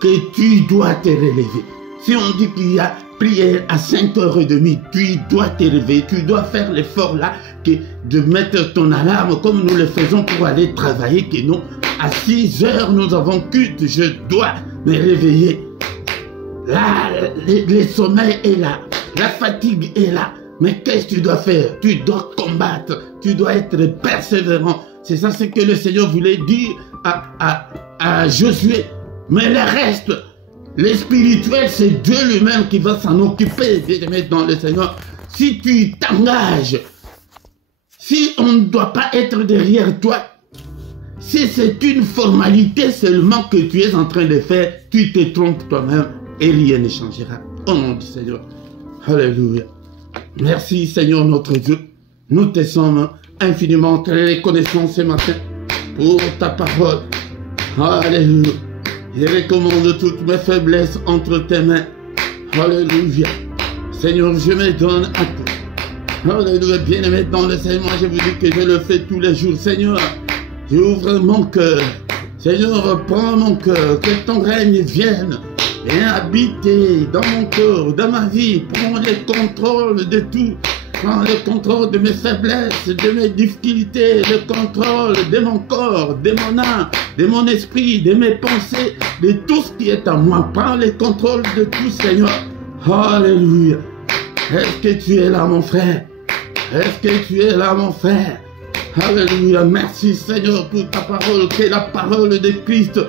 que tu dois te relever. Si on dit qu'il y a prière à 5h30, tu dois te réveiller, tu dois faire l'effort là, de mettre ton alarme comme nous le faisons pour aller travailler, que non, à 6h nous avons culte, je dois me réveiller. Là, le sommeil est là, la fatigue est là, mais qu'est-ce que tu dois faire? Tu dois combattre, tu dois être persévérant. C'est ça ce que le Seigneur voulait dire à Josué. Mais le reste, le spirituel, c'est Dieu lui-même qui va s'en occuper, de mettre dans le Seigneur. Si tu t'engages, si on ne doit pas être derrière toi, si c'est une formalité seulement que tu es en train de faire, tu te trompes toi-même et rien ne changera. Au nom du Seigneur. Alléluia. Merci Seigneur notre Dieu. Nous te sommes infiniment très reconnaissants ce matin pour ta parole. Alléluia. Je recommande toutes mes faiblesses entre tes mains. Alléluia. Seigneur, je me donne à toi. Alléluia. Bien-aimé dans le Seigneur, je vous dis que je le fais tous les jours. Seigneur, j'ouvre mon cœur. Seigneur, prends mon cœur. Que ton règne vienne et habiter dans mon cœur, dans ma vie. Prends le contrôle de tout. Prends le contrôle de mes faiblesses, de mes difficultés, le contrôle de mon corps, de mon âme, de mon esprit, de mes pensées, de tout ce qui est à moi. Prends le contrôle de tout, Seigneur. Alléluia. Est-ce que tu es là, mon frère? Est-ce que tu es là, mon frère? Alléluia. Merci Seigneur pour ta parole, que la parole de Christ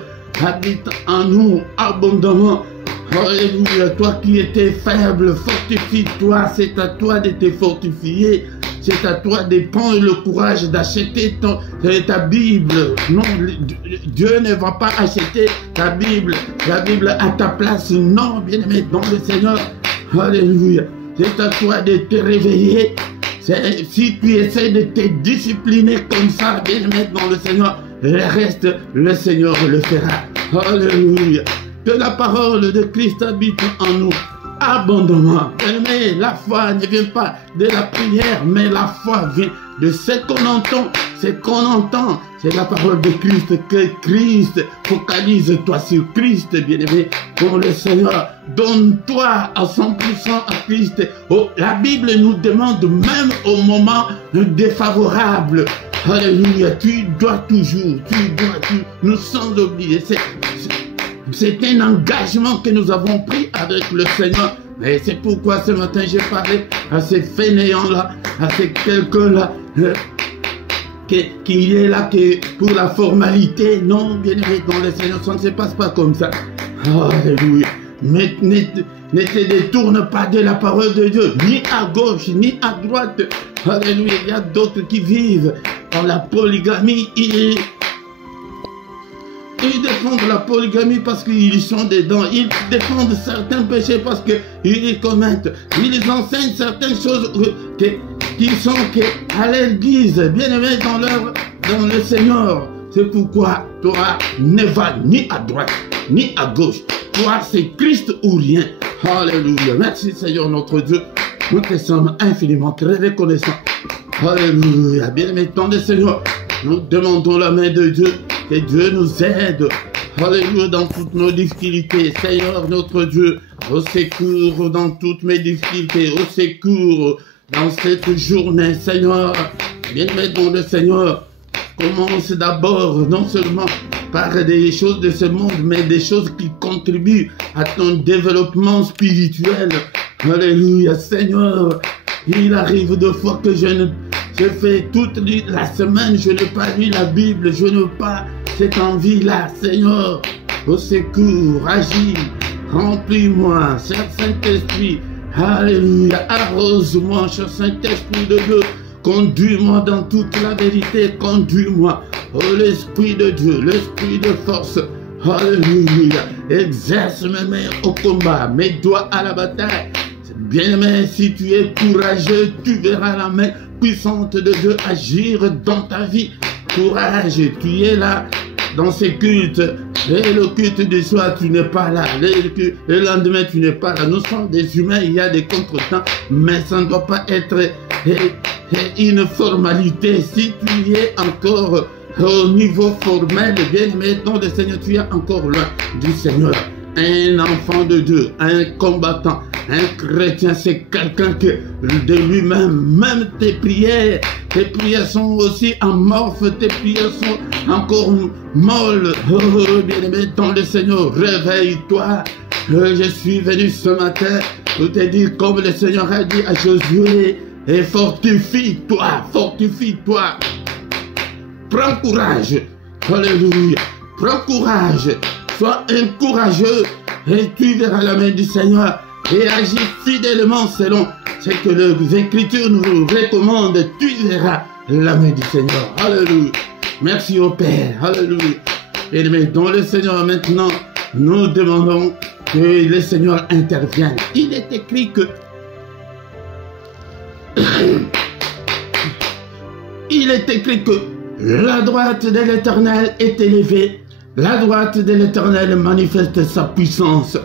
habite en nous abondamment. Alléluia. Toi qui étais faible, fortifie-toi. C'est à toi de te fortifier. C'est à toi de prendre le courage d'acheter ta Bible. Non, Dieu ne va pas acheter ta Bible, la Bible à ta place. Non, bien-aimé dans le Seigneur. Alléluia. C'est à toi de te réveiller. Si tu essaies de te discipliner comme ça, bien-aimé dans le Seigneur, le reste, le Seigneur le fera. Alléluia. Que la parole de Christ habite en nous abondamment. Mais la foi ne vient pas de la prière, mais la foi vient de ce qu'on entend. Ce qu'on entend, c'est la parole de Christ. Que Christ, focalise-toi sur Christ, bien-aimé, pour le Seigneur. Donne-toi à 100% à Christ. Oh, la Bible nous demande, même au moment défavorable, alléluia, tu dois toujours, nous sans oublier. C'est un engagement que nous avons pris avec le Seigneur. Et c'est pourquoi ce matin j'ai parlé à ces fainéants-là, à ces quelqu'un-là, qui est là que pour la formalité. Non, bien aimé dans le Seigneur, ça ne se passe pas comme ça. Alléluia. Mais ne te détourne pas de la parole de Dieu, ni à gauche, ni à droite. Alléluia. Il y a d'autres qui vivent dans la polygamie. Ils défendent la polygamie parce qu'ils sont dedans. Ils défendent certains péchés parce qu'ils les commettent. Ils enseignent certaines choses qui sont à leur guise, bien aimés dans le Seigneur. C'est pourquoi toi ne vas ni à droite, ni à gauche. Toi, c'est Christ ou rien. Alléluia. Merci Seigneur notre Dieu. Nous te sommes infiniment très reconnaissants. Alléluia. Bien aimés dans le Seigneur, nous demandons la main de Dieu. Que Dieu nous aide, alléluia, dans toutes nos difficultés. Seigneur notre Dieu, au secours dans toutes mes difficultés, au secours dans cette journée, Seigneur. Bien-aimé dans le Seigneur, commence d'abord non seulement par des choses de ce monde, mais des choses qui contribuent à ton développement spirituel. Alléluia, Seigneur. Il arrive de fois que je fais toute la semaine, je n'ai pas lu la Bible, je n'ai pas cette envie-là, Seigneur. Au secours, agis, remplis-moi, cher Saint-Esprit. Alléluia, arrose-moi, cher Saint-Esprit de Dieu. Conduis-moi dans toute la vérité, conduis-moi. Oh, l'Esprit de Dieu, l'Esprit de force. Alléluia, exerce mes mains au combat, mes doigts à la bataille. Bien-aimé, si tu es courageux, tu verras la main puissante de Dieu agir dans ta vie. Courage, tu es là dans ces cultes. Et le culte du soir, tu n'es pas là. Le lendemain, tu n'es pas là. Nous sommes des humains, il y a des contretemps, mais ça ne doit pas être une formalité. Si tu es encore au niveau formel, bien-aimé, dans le Seigneur, tu es encore loin du Seigneur. Un enfant de Dieu, un combattant, un chrétien, c'est quelqu'un que de lui-même, même tes prières sont aussi amorphes, tes prières sont encore molles. Oh, bien-aimé dans le Seigneur, réveille-toi. Je suis venu ce matin pour te dire comme le Seigneur a dit à Josué, et fortifie-toi, fortifie-toi. Prends courage. Alléluia. Prends courage. Sois un courageux et tu verras la main du Seigneur et agis fidèlement selon ce que les Écritures nous recommandent. Tu verras la main du Seigneur. Alléluia. Merci au Père. Alléluia. Et dans le Seigneur maintenant, nous demandons que le Seigneur intervienne. Il est écrit que il est écrit que la droite de l'Éternel est élevée. La droite de l'Éternel manifeste sa puissance.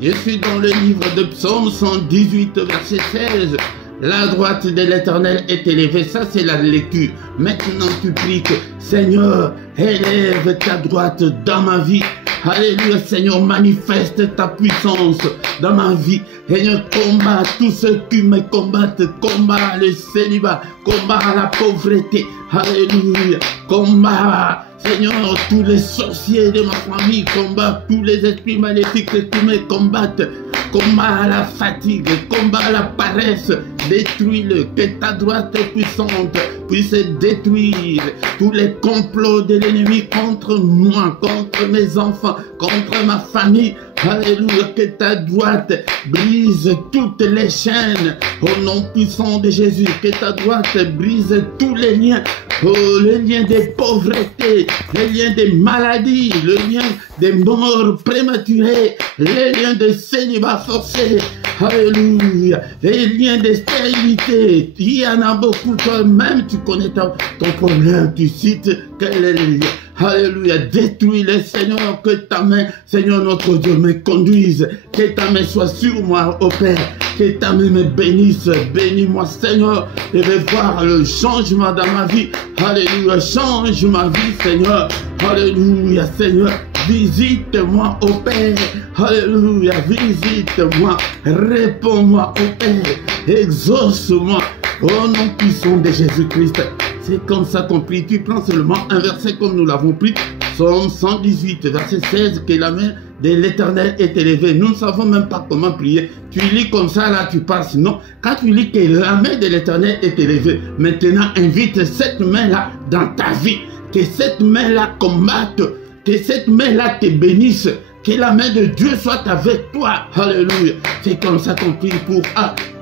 Je suis dans le livre de Psaume 118, verset 16. La droite de l'Éternel est élevée. Ça, c'est la lecture. Maintenant, tu pries que Seigneur, élève ta droite dans ma vie. Alléluia, Seigneur, manifeste ta puissance dans ma vie. Seigneur, combat tous ceux qui me combattent. Combat le célibat. Combat la pauvreté. Alléluia. Combat, Seigneur, tous les sorciers de ma famille. Combat tous les esprits maléfiques qui me combattent. combat la fatigue, combat la paresse, détruis-le, que ta droite puissante puisse détruire tous les complots de l'ennemi contre moi, contre mes enfants, contre ma famille. Alléluia, que ta droite brise toutes les chaînes au nom puissant de Jésus, que ta droite brise tous les liens, les liens de pauvreté, les liens de maladies, le lien des morts prématurées, les liens de célibat forcé. Alléluia, les liens de stérilité. Il y en a beaucoup, toi-même tu connais ton problème, tu cites quel est le lien. Alléluia, détruis-les, Seigneur, que ta main, Seigneur notre Dieu, me conduise, que ta main soit sur moi, ô Père, que ta main me bénisse, bénis-moi, Seigneur, et vais voir le changement dans ma vie. Alléluia, change ma vie, Seigneur. Alléluia, Seigneur, visite-moi, ô Père. Alléluia, visite-moi, réponds-moi, ô Père, exauce-moi, au nom puissant de Jésus-Christ. C'est comme ça qu'on prie. Tu prends seulement un verset comme nous l'avons pris. Psaume 118, verset 16, que la main de l'Éternel est élevée. Nous ne savons même pas comment prier. Tu lis comme ça, là, tu passes. Non, quand tu lis que la main de l'Éternel est élevée, maintenant invite cette main-là dans ta vie. Que cette main-là combatte, que cette main-là te bénisse. Que la main de Dieu soit avec toi. Alléluia. C'est comme ça qu'on prie pour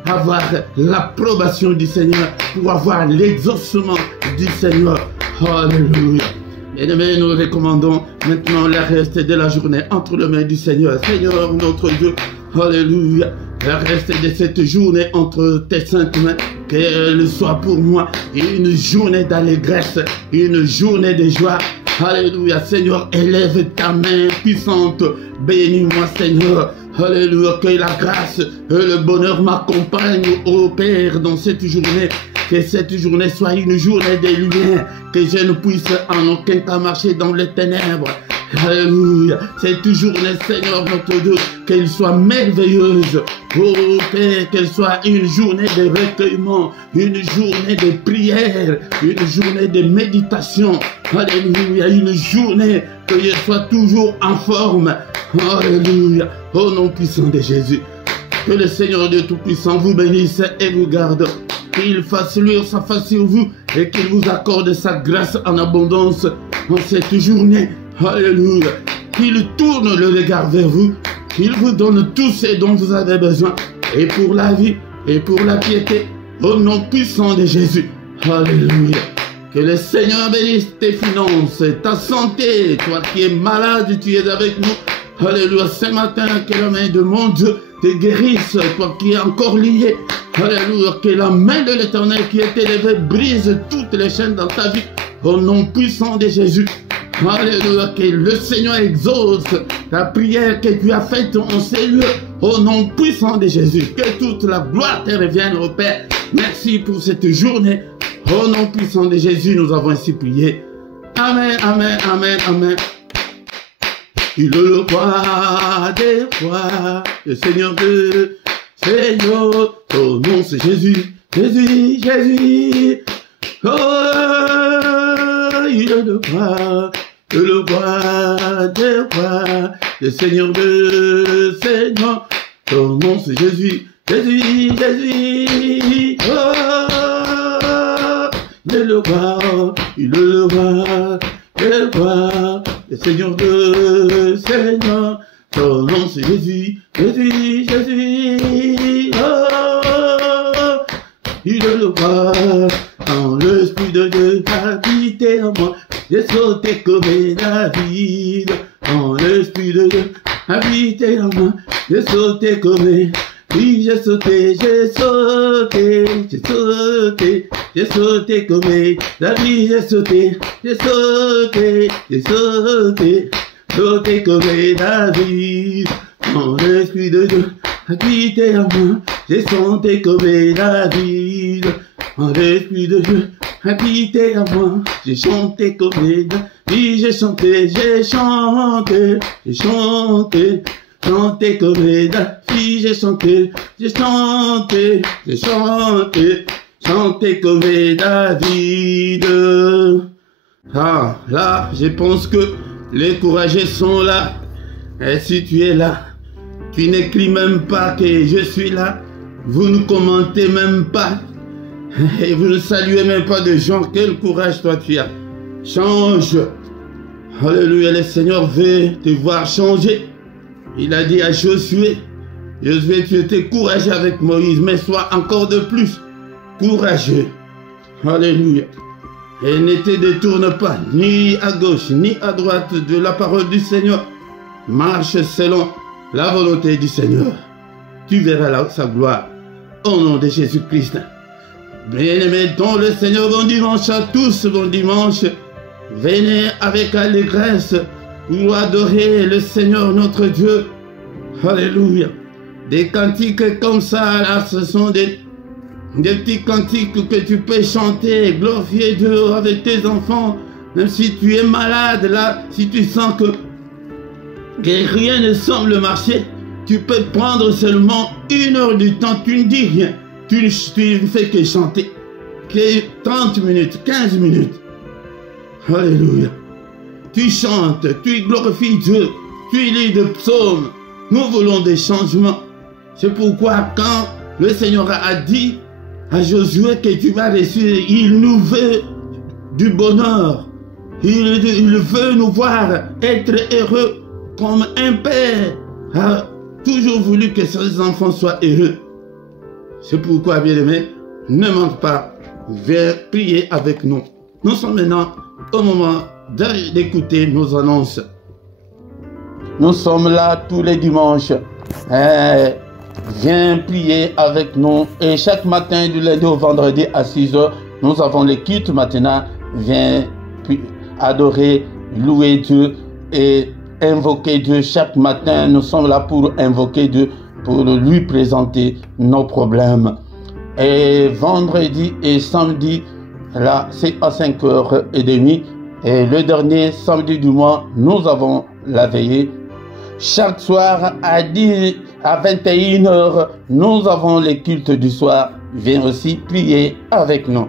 avoir l'approbation du Seigneur, pour avoir l'exaucement du Seigneur. Alléluia. Bien-aimés, nous recommandons maintenant le reste de la journée entre les mains du Seigneur. Seigneur notre Dieu, alléluia. Le reste de cette journée entre tes saintes mains, qu'elle soit pour moi une journée d'allégresse, une journée de joie. Alléluia, Seigneur, élève ta main puissante. Bénis-moi, Seigneur. Alléluia, que la grâce et le bonheur m'accompagnent, ô Père, dans cette journée. Que cette journée soit une journée de lumière. Que je ne puisse en aucun cas marcher dans les ténèbres. Alléluia. Cette journée, Seigneur notre Dieu, qu'elle soit merveilleuse. Oh Père, qu'elle soit une journée de recueillement, une journée de prière, une journée de méditation. Alléluia. Une journée que je sois toujours en forme. Alléluia. Au nom puissant de Jésus. Que le Seigneur Dieu Tout-Puissant vous bénisse et vous garde. Qu'il fasse luire sa face sur vous et qu'il vous accorde sa grâce en abondance en cette journée. Alléluia. Qu'il tourne le regard vers vous. Qu'il vous donne tout ce dont vous avez besoin. Et pour la vie et pour la piété. Au nom puissant de Jésus. Alléluia. Que le Seigneur bénisse tes finances, ta santé. Toi qui es malade, tu es avec nous. Alléluia. Ce matin, que la main de mon Dieu te guérisse. Toi qui es encore lié. Alléluia. Que la main de l'Éternel qui est élevée brise toutes les chaînes dans ta vie. Au nom puissant de Jésus. Alléluia. Que le Seigneur exauce ta prière que tu as faite en ces lieux. Au nom puissant de Jésus. Que toute la gloire te revienne au Père. Merci pour cette journée. Au nom puissant de Jésus, nous avons ainsi prié. Amen, amen, amen, amen. Il est le roi des rois, le Seigneur de Seigneur. Ton nom c'est Jésus, Jésus, Jésus. Oh, il est le roi des rois, le Seigneur de Seigneur. Ton nom c'est Jésus, Jésus, Jésus. Oh, il est le roi, il est le roi, le Seigneur de Seigneur. Ton nom c'est Jésus, Jésus, Jésus. Oh, il est le roi, quand l'Esprit de Dieu habitait en moi, j'ai sauté comme David. Quand l'Esprit de Dieu habitait en moi, j'ai sauté comme oui, j'ai sauté, j'ai sauté, j'ai sauté, j'ai sauté comme David, j'ai sauté, j'ai sauté, j'ai sauté, sauté comme David. Quand l'Esprit de Dieu habitait en moi, j'ai sauté comme David. Quand l'Esprit de Dieu habitait en moi, j'ai chanté comme David. J'ai chanté, j'ai chanté, j'ai chanté. Chanter comme David, j'ai chanté, j'ai chanté, j'ai chanté, chanter comme David. Ah, là, je pense que les courageux sont là. Et si tu es là, Tu n'écris même pas que je suis là. Vous ne commentez même pas. Et vous ne saluez même pas de gens. Quel courage toi tu as. Change. Alléluia, le Seigneur veut te voir changer. Il a dit à Josué, Josué, tu étais courageux avec Moïse, mais sois encore de plus courageux. Alléluia. Et ne te détourne pas, ni à gauche, ni à droite de la parole du Seigneur. Marche selon la volonté du Seigneur. Tu verras sa gloire. Au nom de Jésus-Christ. Bien-aimés dans le Seigneur, bon dimanche à tous, bon dimanche. Venez avec allégresse pour adorer le Seigneur notre Dieu. Alléluia. Des cantiques comme ça, là, ce sont des petits cantiques que tu peux chanter, glorifier Dieu avec tes enfants. Même si tu es malade, là, si tu sens que rien ne semble marcher, tu peux prendre seulement 1 heure du temps, tu ne dis rien. Tu ne fais que chanter. Que 30 minutes, 15 minutes. Alléluia. Tu chantes, tu glorifies Dieu, tu lis des psaumes. Nous voulons des changements. C'est pourquoi quand le Seigneur a dit à Josué que tu vas réussir, il nous veut du bonheur. Il veut nous voir être heureux comme un père a toujours voulu que ses enfants soient heureux. C'est pourquoi, bien-aimés, ne manque pas, viens prier avec nous. Nous sommes maintenant au moment d'écouter nos annonces. Nous sommes là tous les dimanches. Viens prier avec nous. Et chaque matin, du lundi au vendredi à 6 h, nous avons les cultes maintenant. Viens adorer, louer Dieu et invoquer Dieu. Chaque matin, nous sommes là pour invoquer Dieu, pour lui présenter nos problèmes. Et vendredi et samedi, là, c'est à 5h30. Et le dernier samedi du mois, nous avons la veillée. Chaque soir à 21 h, nous avons les cultes du soir. Viens aussi prier avec nous.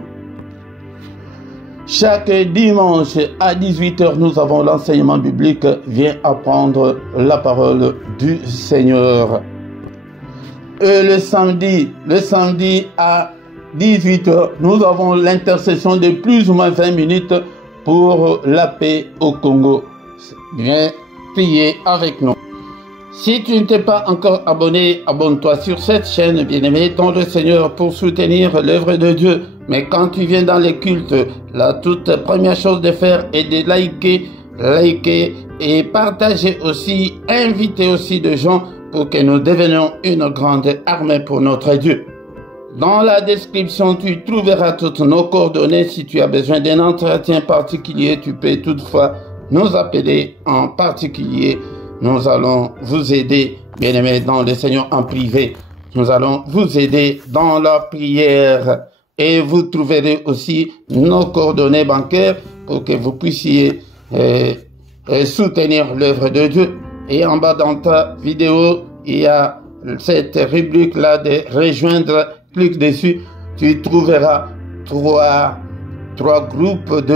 Chaque dimanche à 18 h, nous avons l'enseignement biblique. Viens apprendre la parole du Seigneur. Et le samedi à 18 h, nous avons l'intercession de plus ou moins 20 minutes pour la paix au Congo. Viens prier avec nous. Si tu ne t'es pas encore abonné, abonne-toi sur cette chaîne, bien-aimé, dans le Seigneur, pour soutenir l'œuvre de Dieu. Mais quand tu viens dans les cultes, la toute première chose de faire est de liker et partager aussi, inviter aussi des gens pour que nous devenions une grande armée pour notre Dieu. Dans la description, tu trouveras toutes nos coordonnées. Si tu as besoin d'un entretien particulier, tu peux toutefois nous appeler en particulier. Nous allons vous aider, bien-aimés, dans le Seigneur en privé. Nous allons vous aider dans la prière. Et vous trouverez aussi nos coordonnées bancaires pour que vous puissiez soutenir l'œuvre de Dieu. Et en bas dans ta vidéo, il y a cette rubrique-là de rejoindre. Clique dessus, tu trouveras trois groupes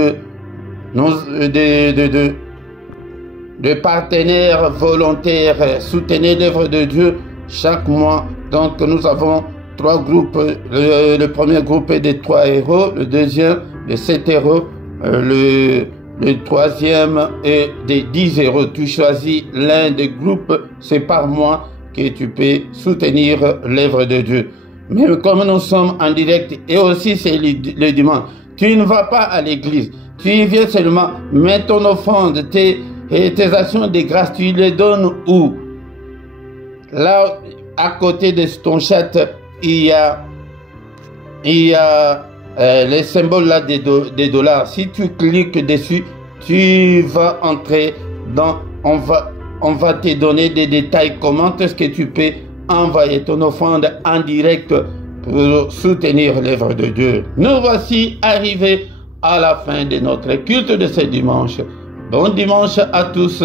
de partenaires volontaires. Soutenez l'œuvre de Dieu chaque mois. Donc nous avons 3 groupes. Le premier groupe est de 3 €, le deuxième de 7 €, le troisième est de 10 €. Tu choisis l'un des groupes, c'est par mois que tu peux soutenir l'œuvre de Dieu. Mais comme nous sommes en direct et aussi c'est le dimanche, tu ne vas pas à l'église. Tu y viens seulement, mets ton offrande, tes actions de grâce, tu les donnes où? Là, à côté de ton chat, il y a les symboles là des dollars. Si tu cliques dessus, tu vas entrer dans, on va te donner des détails, comment est-ce que tu peux envoyer ton offrande en direct pour soutenir l'œuvre de Dieu. Nous voici arrivés à la fin de notre culte de ce dimanche. Bon dimanche à tous,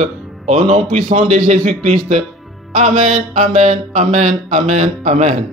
au nom puissant de Jésus-Christ. Amen, amen, amen, amen, amen.